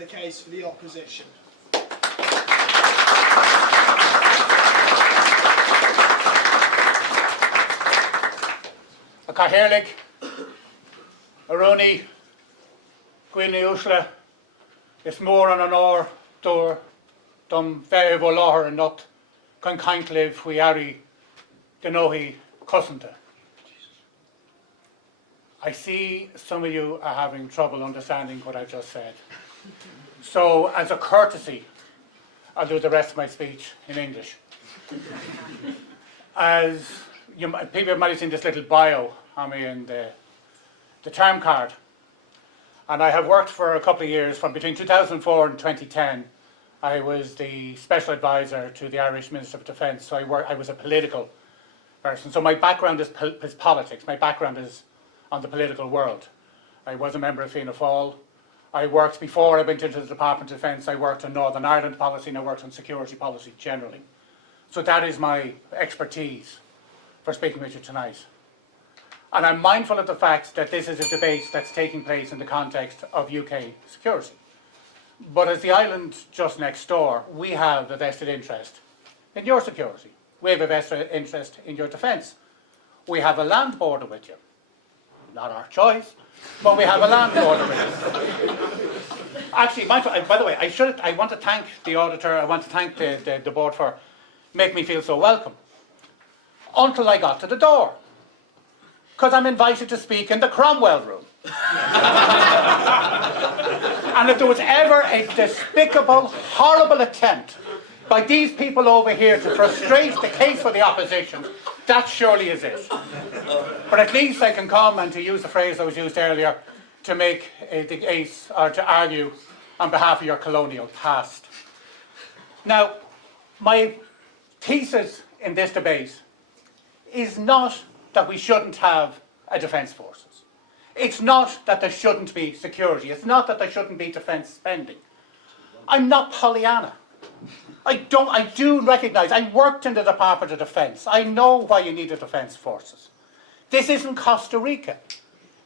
the case for the opposition. A Caherlig, Aruni, Gwynny Usla, is more on an or door, dum very volor and not can kind live we ari denohi cousenta. I see some of you are having trouble understanding what I just said. So, as a courtesy, I'll do the rest of my speech in English. As people might have seen this little bio on me in the term card. And I have worked for a couple of years, from between 2004 and 2010. I was the special advisor to the Irish Minister of Defence, so I was a political person. So my background is politics. My background is on the political world. I was a member of Fianna Fáil. I worked, before I went into the Department of Defence, I worked on Northern Ireland policy and I worked on security policy generally. So that is my expertise for speaking with you tonight. And I'm mindful of the fact that this is a debate that's taking place in the context of UK security. But as the island just next door, we have a vested interest in your security. We have a vested interest in your defence. We have a land border with you. Not our choice, but we have a land border with you. Actually, by the way, I want to thank the auditor, I want to thank the board for making me feel so welcome. Until I got to the door. Because I'm invited to speak in the Cromwell room. And if there was ever a despicable, horrible attempt by these people over here to frustrate the case for the opposition, that surely is it. But at least I can come, and to use the phrase that was used earlier, to make the case, or to argue on behalf of your colonial past. Now, my thesis in this debate is not that we shouldn't have a defence forces. It's not that there shouldn't be security. It's not that there shouldn't be defence spending. I'm not Pollyanna. I do recognise, I worked in the Department of Defence. I know why you need the defence forces. This isn't Costa Rica.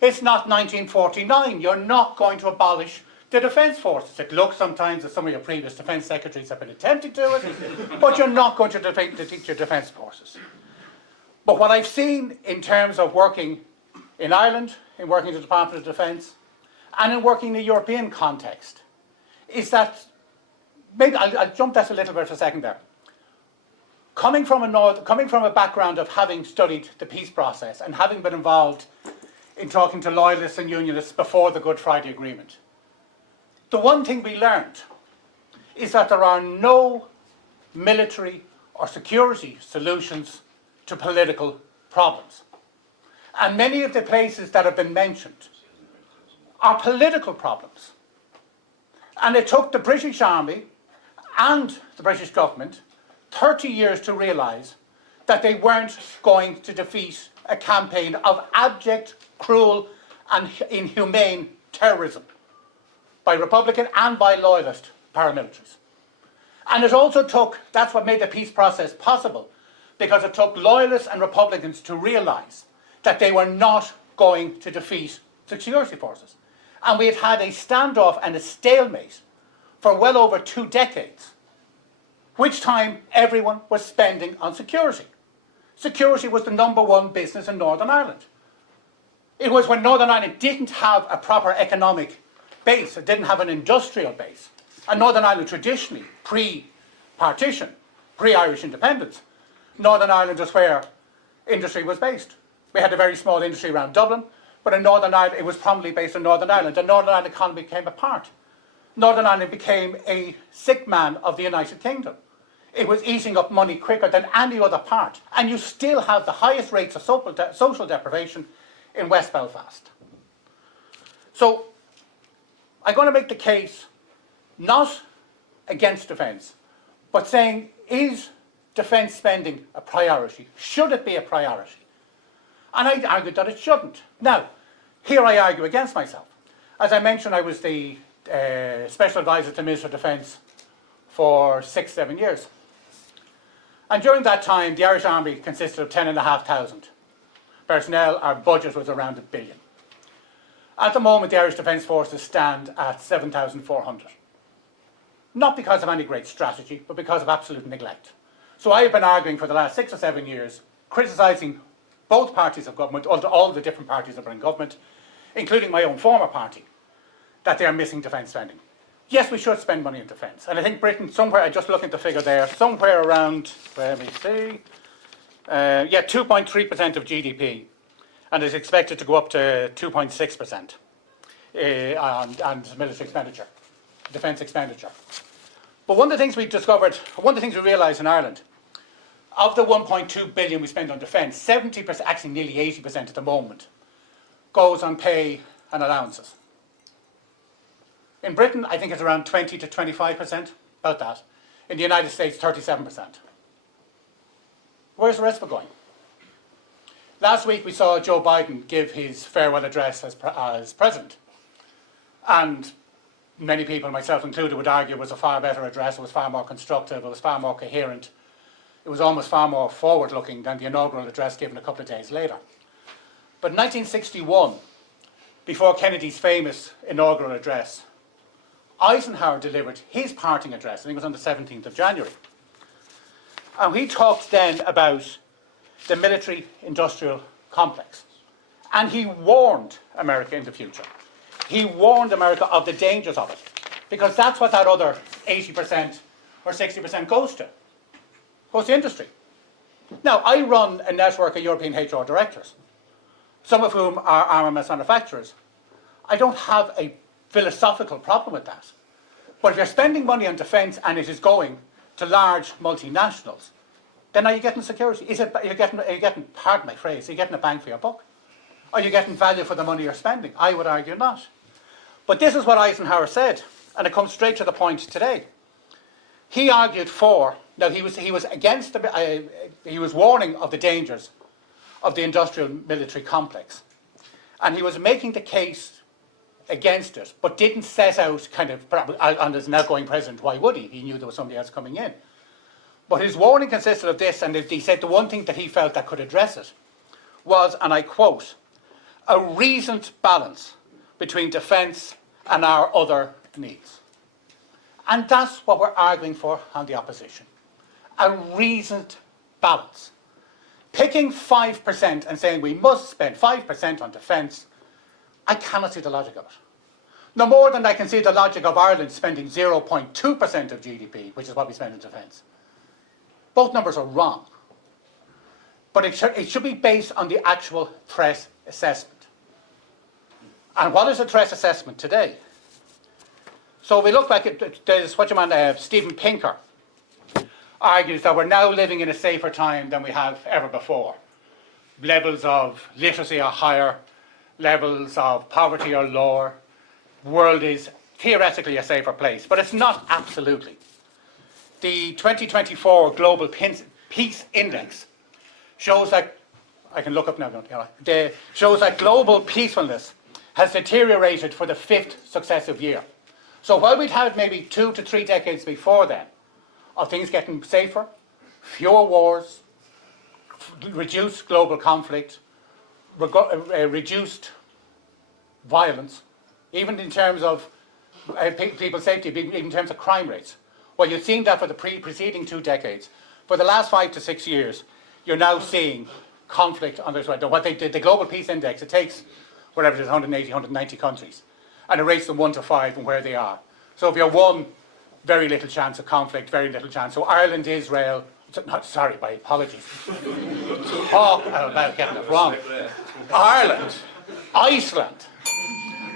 It's not 1949. You're not going to abolish the defence forces. It looks sometimes as some of your previous defence secretaries have been attempting to do it, but you're not going to defeat your defence forces. But what I've seen in terms of working in Ireland, in working in the Department of Defence, and in working in the European context, is that, maybe I'll jump that a little bit for a second there. Coming from a background of having studied the peace process and having been involved in talking to loyalists and unionists before the Good Friday Agreement, the one thing we learned is that there are no military or security solutions to political problems. And many of the places that have been mentioned are political problems. And it took the British Army and the British government 30 years to realise that they weren't going to defeat a campaign of abject, cruel and inhumane terrorism by Republican and by loyalist paramilitaries. And it also took, that's what made the peace process possible, because it took loyalists and Republicans to realise that they were not going to defeat the security forces. And we had had a standoff and a stalemate for well over 2 decades, which time everyone was spending on security. Security was the #1 business in Northern Ireland. It was when Northern Ireland didn't have a proper economic base, it didn't have an industrial base. And Northern Ireland traditionally, pre-partition, pre-Irish independence, Northern Ireland is where industry was based. We had a very small industry around Dublin, but in Northern Ireland, it was primarily based in Northern Ireland. The Northern Ireland economy came apart. Northern Ireland became a sick man of the United Kingdom. It was eating up money quicker than any other part. And you still have the highest rates of social deprivation in West Belfast. So, I'm going to make the case not against defence, but saying, is defence spending a priority? Should it be a priority? And I argued that it shouldn't. Now, here I argue against myself. As I mentioned, I was the Special Advisor to the Minister of Defence for 6-7 years. And during that time, the Irish Army consisted of 10,500 personnel. Our budget was around £1 billion. At the moment, the Irish Defence Forces stand at 7,400. not because of any great strategy, but because of absolute neglect. So I have been arguing for the last 6 or 7 years, criticising both parties of government, all the different parties that are in government, including my own former party, that they are missing defence spending. Yes, we should spend money in defence. And I think Britain, somewhere, I just looked at the figure there, somewhere around, let me see, 2.3% of GDP, and is expected to go up to 2.6% on military expenditure, defence expenditure. But one of the things we discovered, one of the things we realised in Ireland, of the 1.2 billion we spend on defence, 70%, actually nearly 80% at the moment, goes on pay and allowances. In Britain, I think it's around 20 to 25%, about that. In the United States, 37%. Where's the rest of it going? Last week we saw Joe Biden give his farewell address as president. And many people, myself included, would argue it was a far better address, it was far more constructive, it was far more coherent. It was almost far more forward-looking than the inaugural address given a couple of days later. But in 1961, before Kennedy's famous inaugural address, Eisenhower delivered his parting address, I think it was on the 17th of January. And he talked then about the military-industrial complex. And he warned America in the future. He warned America of the dangers of it. Because that's what that other 80% or 60% goes to. Goes to industry. Now, I run a network of European HR directors, some of whom are armaments manufacturers. I don't have a philosophical problem with that. But if you're spending money on defence and it is going to large multinationals, then are you getting security? Are you getting, pardon my phrase, are you getting a bang for your buck? Are you getting value for the money you're spending? I would argue not. But this is what Eisenhower said, and it comes straight to the point today. He argued for, now he was against, he was warning of the dangers of the industrial military complex. And he was making the case against it, but didn't set out kind of, and as an outgoing president, why would he? He knew there was somebody else coming in. But his warning consisted of this, and he said the one thing that he felt that could address it was, and I quote, a reasoned balance between defence and our other needs. And that's what we're arguing for on the opposition. A reasoned balance. Picking 5% and saying we must spend 5% on defence, I cannot see the logic of it. No more than I can see the logic of Ireland spending 0.2% of GDP, which is what we spend in defence. Both numbers are wrong. But it should be based on the actual threat assessment. And what is a threat assessment today? So we look back at there's Stephen Pinker argues that we're now living in a safer time than we have ever before. Levels of literacy are higher, levels of poverty are lower. The world is theoretically a safer place, but it's not absolutely. The 2024 Global Peace Index shows that, I can look up now, shows that global peacefulness has deteriorated for the 5th successive year. So while we'd had maybe 2 to 3 decades before then of things getting safer, fewer wars, reduced global conflict, reduced violence, even in terms of people's safety, even in terms of crime rates. Well, you've seen that for the preceding 2 decades. For the last 5 to 6 years, you're now seeing conflict on this. What they did, the Global Peace Index, it takes whatever it is, 180, 190 countries, and it rates them 1 to 5 from where they are. So if you're 1, very little chance of conflict, very little chance. So Ireland, Israel, sorry, my apologies. Talk about getting it wrong. Ireland, Iceland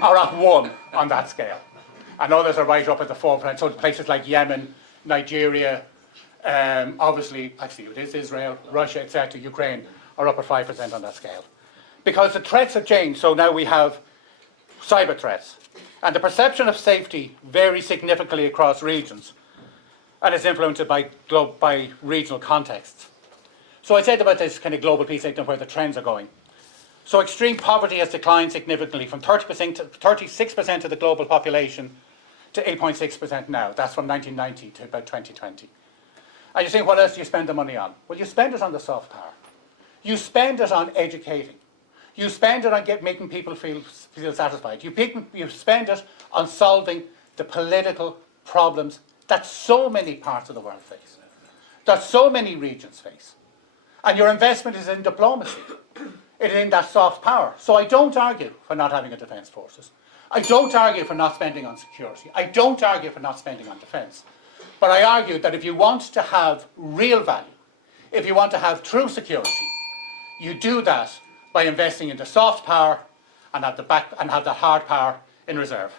are at 1 on that scale. And others are right up at the forefront. So places like Yemen, Nigeria, obviously, actually it is Israel, Russia, etc., Ukraine, are up at 5% on that scale. Because the threats have changed. So now we have cyber threats. And the perception of safety varies significantly across regions. And it's influenced by regional contexts. So I said about this kind of global peace and where the trends are going. So extreme poverty has declined significantly from 30% to 36% of the global population to 8.6% now. That's from 1990 to about 2020. And you're saying, what else do you spend the money on? Well, you spend it on the soft power. You spend it on educating. You spend it on making people feel satisfied. You spend it on solving the political problems that so many parts of the world face, that so many regions face. And your investment is in diplomacy. It is in that soft power. So I don't argue for not having a defence forces. I don't argue for not spending on security. I don't argue for not spending on defence. But I argue that if you want to have real value, if you want to have true security, you do that by investing in the soft power and have the hard power in reserve.